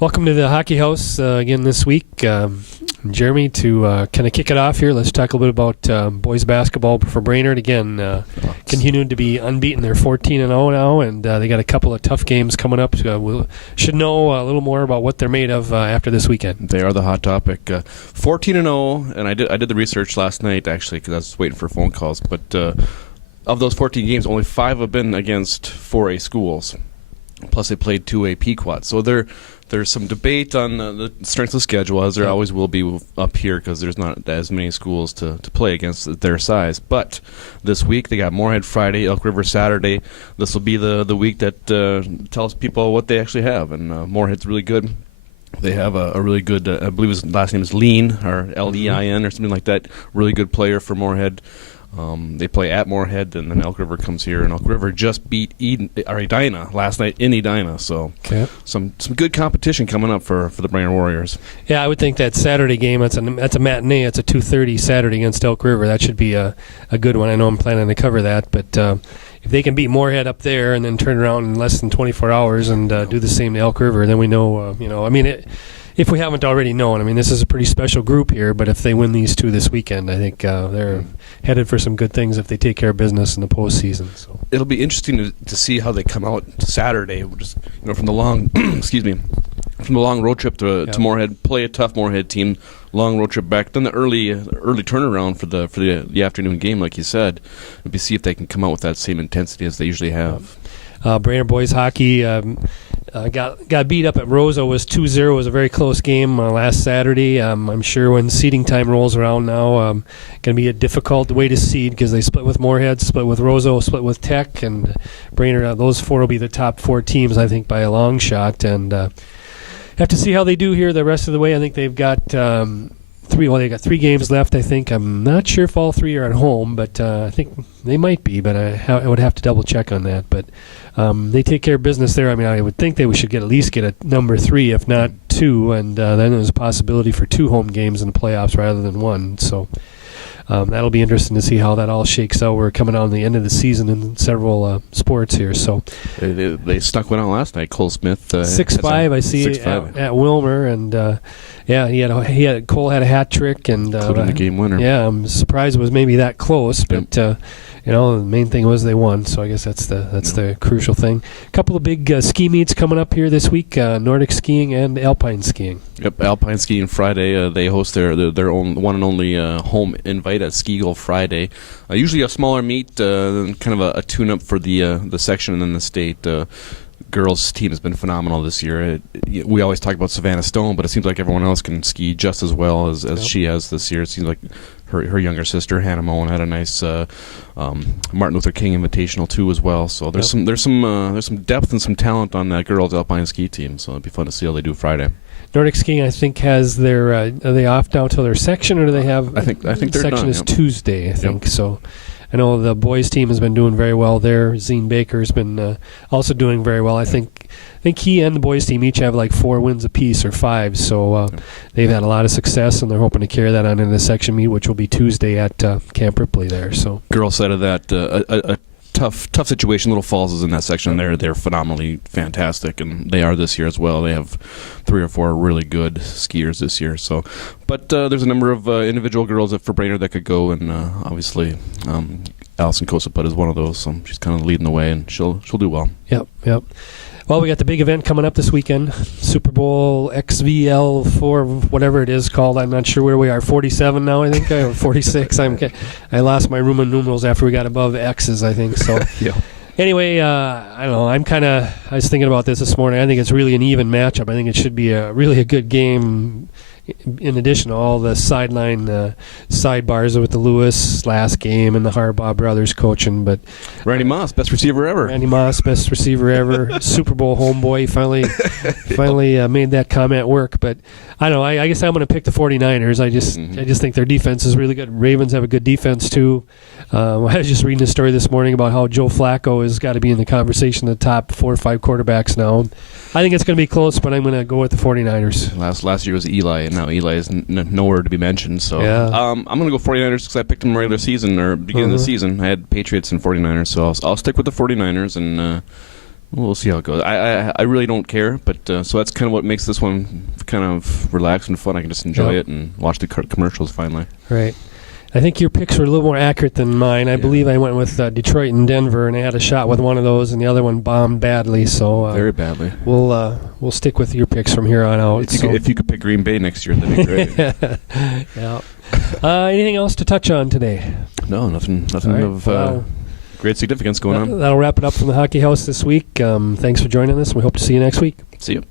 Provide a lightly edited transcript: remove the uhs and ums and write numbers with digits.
Welcome to the Hockey House again this week. Jeremy, to kind of kick it off here, let's talk a little bit about boys basketball for Brainerd. Again, continuing to be unbeaten. They're 14-0 now, and they got a couple of tough games coming up. We should know a little more about what they're made of after this weekend. They are the hot topic. 14-0, and I did the research last night, actually, because I was waiting for phone calls. But of those 14 games, only 5 have been against 4A schools. Plus, they played 2A Pequot. So there's some debate on the strength of the schedule, as there always will be up here, because there's not as many schools to play against their size. But this week, they got Moorhead Friday, Elk River Saturday. This will be the week that tells people what they actually have. And Moorhead's really good. They have a really good, I believe his last name is Lean, or Lein, or something like that. Really good player for Moorhead. They play at Moorhead, and then Elk River comes here, and Elk River just beat Edina last night in Edina. So some good competition coming up for the Brainerd Warriors. Yeah, I would think that Saturday game, that's a matinee. It's a 2:30 Saturday against Elk River. That should be a good one. I know I'm planning to cover that, but if they can beat Moorhead up there and then turn around in less than 24 hours and do the same to Elk River, then we know, if we haven't already known, this is a pretty special group here, but if they win these two this weekend, I think they're headed for some good things if they take care of business in the postseason. So it'll be interesting to see how they come out Saturday, just from the long from the long road trip to Moorhead, play a tough Moorhead team, long road trip back, then the early turnaround for the afternoon game, like you said, and see if they can come out with that same intensity as they usually have. Brainerd boys hockey got beat up at Rosa. Was 2-0. It was a very close game last Saturday. I'm sure when seeding time rolls around now, going to be a difficult way to seed because they split with Moorhead, split with Rosa, split with Tech, and Brainerd. Those 4 will be the top 4 teams, I think, by a long shot. And have to see how they do here the rest of the way. I think they've got they got 3 games left, I think. I'm not sure if all 3 are at home, but I think they might be, but I would have to double check on that. But they take care of business there. I would think they should at least get a number 3, if not 2, and then there's a possibility for 2 home games in the playoffs rather than 1. So that'll be interesting to see how that all shakes out. We're coming on the end of the season in several sports here. So they snuck one out last night. Cole Smith 6-5. I see 6-5 at Wilmer, and Cole had a hat trick and including the game winner. Yeah, I'm surprised it was maybe that close, but the main thing was they won. So I guess that's the crucial thing. A couple of big ski meets coming up here this week: Nordic skiing and alpine skiing. Yep, alpine skiing Friday. They host their own one and only home invite at Ski Goal Friday. Usually a smaller meet, kind of a tune-up for the section and then the state. Girls' team has been phenomenal this year. We always talk about Savannah Stone, but it seems like everyone else can ski just as well as she has this year. It seems like her younger sister Hannah Moen had a nice Martin Luther King Invitational too as well. So there's some depth and some talent on that girls' alpine ski team. So it'd be fun to see how they do Friday. Nordic skiing, I think, has their. Are they off now till their section, or do they have? I think their section done, is Tuesday. I think so. I know the boys' team has been doing very well there. Zine Baker's been also doing very well. I think he and the boys' team each have like 4 wins apiece or 5. So they've had a lot of success, and they're hoping to carry that on into the section meet, which will be Tuesday at Camp Ripley there. So girls' side of that, a tough situation. Little Falls is in that section. They're phenomenally fantastic, and they are this year as well. They have 3 or 4 really good skiers this year. So, but there's a number of individual girls for Brainerd that could go, and obviously Allison Kosaput is one of those. So she's kind of leading the way, and she'll do well. Yep. Well, we got the big event coming up this weekend, Super Bowl XVL4, whatever it is called. I'm not sure where we are. 47 now, I think, or 46. I lost my Roman numerals after we got above X's, I think. So yeah. Anyway, I don't know. I was thinking about this morning. I think it's really an even matchup. I think it should be really a good game. In addition to all the sideline sidebars with the Lewis last game and the Harbaugh brothers coaching, but Randy Moss, best receiver ever. Randy Moss, best receiver ever. Super Bowl homeboy, finally made that comment work. But I don't know. I guess I'm going to pick the 49ers. I just think their defense is really good. Ravens have a good defense too. I was just reading a story this morning about how Joe Flacco has got to be in the conversation, the top 4 or 5 quarterbacks now. I think it's going to be close, but I'm going to go with the 49ers. Last year was Eli, and now Eli is nowhere to be mentioned. So yeah. I'm going to go 49ers because I picked them regular season or beginning of the season. I had Patriots and 49ers, so I'll stick with the 49ers and We'll see how it goes. I really don't care, but so that's kind of what makes this one kind of relaxed and fun. I can just enjoy it and watch the commercials finally. Right. I think your picks were a little more accurate than mine. I believe I went with Detroit and Denver, and I had a shot with one of those, and the other one bombed badly. So very badly. We'll stick with your picks from here on out. If you could pick Green Bay next year, that'd be great. Yeah. Anything else to touch on today? No, nothing of great significance going on. That'll wrap it up from the Hockey House this week. Thanks for joining us. We hope to see you next week. See you.